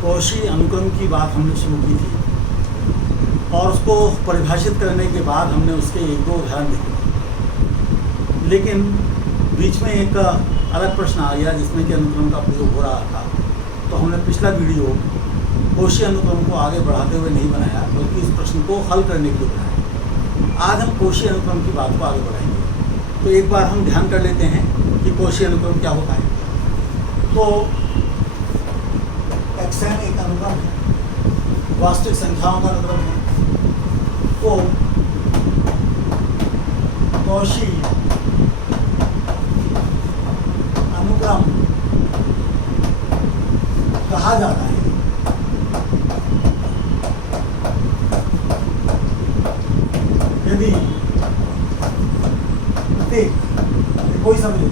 Cauchy अनुक्रम की बात हमने शुरू की थी और उसको परिभाषित करने के बाद हमने उसके एक दो उदाहरण देखे, लेकिन बीच में एक अलग प्रश्न आ गया जिसमें कि अनुक्रम का प्रयोग हो रहा था। तो हमने पिछला वीडियो कौशी अनुक्रम को आगे बढ़ाते हुए नहीं बनाया, बल्कि इस प्रश्न को हल करने के लिए बनाया। आज हम कौशी अनुक्रम की बात को आगे बढ़ाएंगे। तो एक बार हम ध्यान कर लेते हैं कि कौशी अनुक्रम क्या होता है। तो xn एक अनुक्रम है, वास्तविक संख्याओं का अनुक्रम है। तो कौशी अनुक्रम कहा जाता है यदि प्रत्येक कोई समय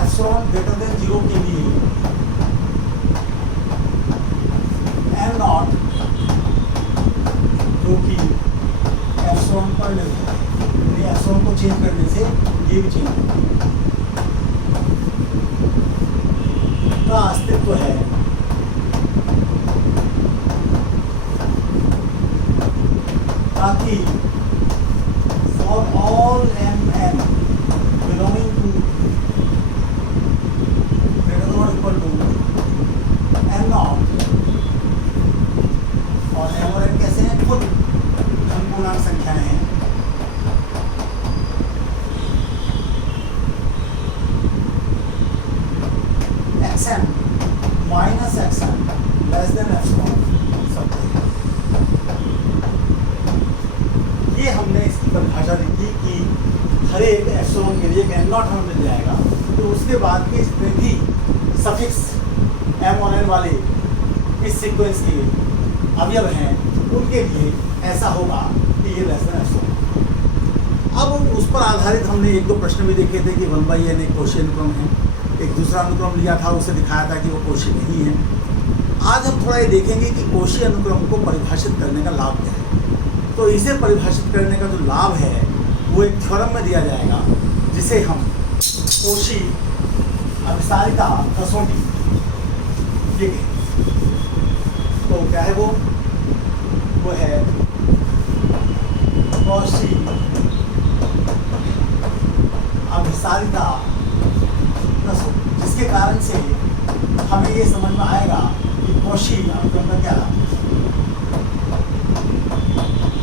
एप्सिलॉन ग्रेटर देन 0 के लिए m नॉट जो कि एप्सिलॉन पर निर्भर है, एप्सिलॉन को चेंज करने से ये भी चेंज का अस्तित्व है, ताकि for all mn belonging to greater than or equal to m naught, और m और n कैसे हैं? खुद धन पूर्णांक संख्याएं हैं। xn minus xn less than epsilon सब है। ये हमने इसकी परिभाषा दी थी कि हर एक एप्सिलॉन के लिए एक m नॉट हमें मिल जाएगा, तो उसके बाद के इसमें भी सफिक्स m और n वाले इस सीक्वेंस के अवयव हैं, उनके लिए ऐसा होगा कि ये लेस देन एप्सिलॉन। अब उस पर आधारित हमने एक दो प्रश्न भी देखे थे कि 1/n एक कौशी अनुक्रम है, एक दूसरा अनुक्रम लिया था, उसे दिखाया था कि वो कौशी नहीं है। आज हम थोड़ा ये देखेंगे कि कौशी अनुक्रम को परिभाषित करने का लाभ क्या है। तो इसे परिभाषित करने का जो लाभ है वो एक थ्योरम में दिया जाएगा, जिसे हम कौशी अभिसारिता कसौटी लिखें। तो क्या है वो है कौशी अभिसारिता कसौटी, जिसके कारण से हमें ये समझ में आएगा कि कौशी अनुक्रम का क्या लाभ है।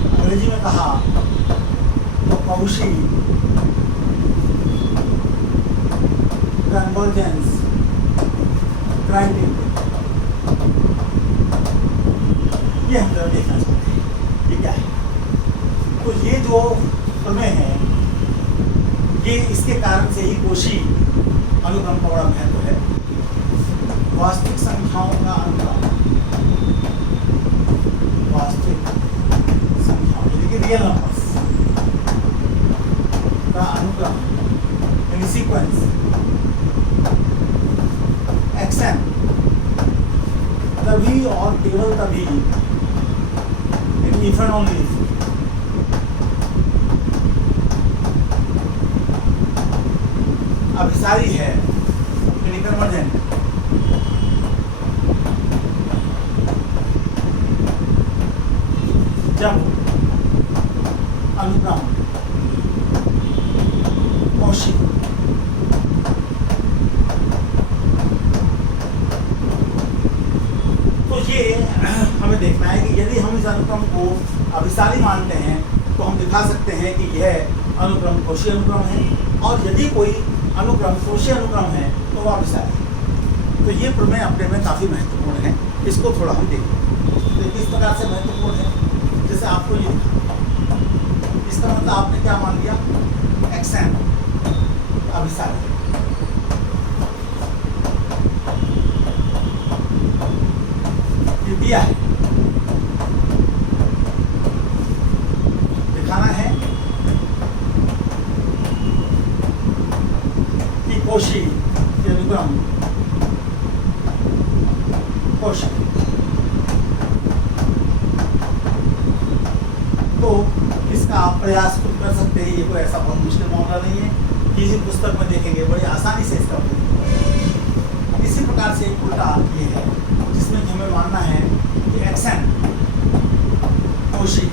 अंग्रेजी में कहा तो कौशी कन्वर्जेंस क्राइटेरिया, ये हम जरा देखना चाहते हैं ये क्या है। तो ये जो प्रमेय है, ये इसके कारण से ही कौशी अनुक्रम का बड़ा महत्व है। वास्तविक संख्याओं का अनुक्रम, वास्तविक संख्याओं यानी कि रियल नंबर्स का अनुक्रम यानी सीक्वेंस xn तभी और केवल तभी इफ एंड ओनली अभिसारी है यानी कन्वर्जेंट, जब अनुक्रम कौशी तो ये हमें देखना है कि यदि हम इस अनुक्रम को अभिसारी मानते हैं तो हम दिखा सकते हैं कि यह अनुक्रम कौशी अनुक्रम है, और यदि कोई अनुक्रम कौशी अनुक्रम है तो वह अभिसारी है। तो ये प्रमेय अपने में काफ़ी महत्वपूर्ण है, इसको थोड़ा हम देखें। तो किस प्रकार से महत्वपूर्ण है, जैसे आपको ये इसका मतलब आपने क्या मान लिया, xn अभिसारी। ये दिया है, दिखाना है कि कौशी के अनुक्रम कौशी तो इसका आप प्रयास खुद कर सकते हैं। ये कोई ऐसा बहुत मुश्किल मामला नहीं है, किसी पुस्तक में देखेंगे बड़ी आसानी से इसका प्रयोग। इसी प्रकार से एक उल्टा ये है जिसमें कि हमें मानना है कि xn कोशी,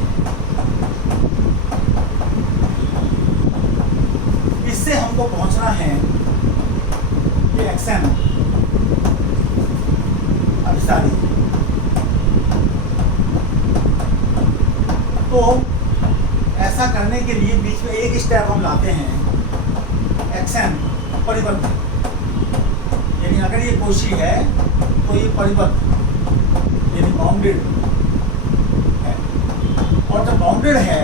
इससे हमको पहुंचना है कि xn अभिसारी। तो ऐसा करने के लिए बीच में एक स्टेप हम लाते हैं, xn परिबद्ध, यानी अगर ये कोशी है तो ये परिबद्ध यानी बाउंडेड है, और जब बाउंडेड है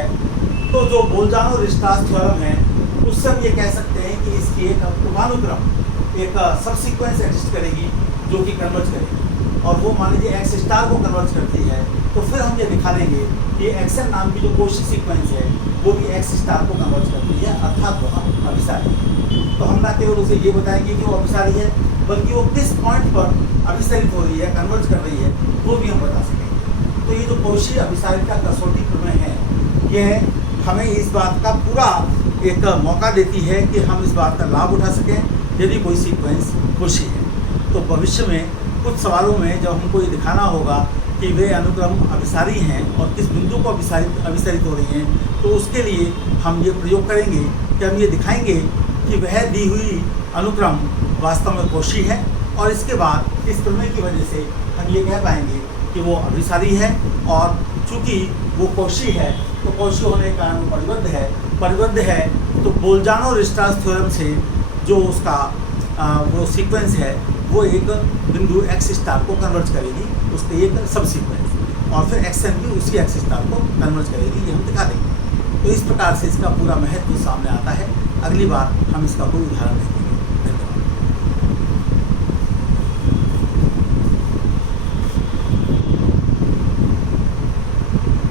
तो जो बोल्जानो-रिस्टास थ्योरम है उससे हम ये कह सकते हैं कि इसकी एक पूर्वानुक्रम, एक सबसीक्वेंस एग्जिस्ट करेगी जो कि कन्वर्ज करेगी, और वो मान लीजिए एक्स स्टार को कन्वर्ज करती है, तो फिर हम ये दिखा देंगे कि xn नाम की जो कोशी सीक्वेंस है वो भी एक्स स्टार को कन्वर्ज करती है, अर्थात वह अभिसारी। तो हम ना केवल उसे ये बताएंगे कि वो अभिसारी है, बल्कि वो किस पॉइंट पर अभिसारित हो रही है, कन्वर्ज कर रही है, वो भी हम बता सकेंगे। तो ये जो कोशी अभिसारिता कसौटी प्रमेय है, यह हमें इस बात का पूरा एक मौका देती है कि हम इस बात का लाभ उठा सकें यदि कोई सीक्वेंस कोशी है। तो भविष्य में कुछ सवालों में जब हमको ये दिखाना होगा कि वे अनुक्रम अभिसारी हैं और किस बिंदु को अभिसारित हो रही हैं, तो उसके लिए हम ये प्रयोग करेंगे कि हम ये दिखाएंगे कि वह दी हुई अनुक्रम वास्तव में कोशी है, और इसके बाद इस प्रमेय की वजह से हम ये कह पाएंगे कि वो अभिसारी है, और चूँकि वो कोशी है तो कोशी होने के कारण वो परिबद्ध है, तो बोल्जानो-रिस्टास थ्योरम से जो उसका वो सीक्वेंस है वो एक बिंदु एक्स स्टार को कन्वर्ज करेगी, उसके एक सब सीक्वेंस, और फिर xn भी उसी एक्स स्टार को कन्वर्ज करेगी, ये हम दिखा देंगे। तो इस प्रकार से इसका पूरा महत्व सामने आता है। अगली बार हम इसका कोई उदाहरण लेंगे।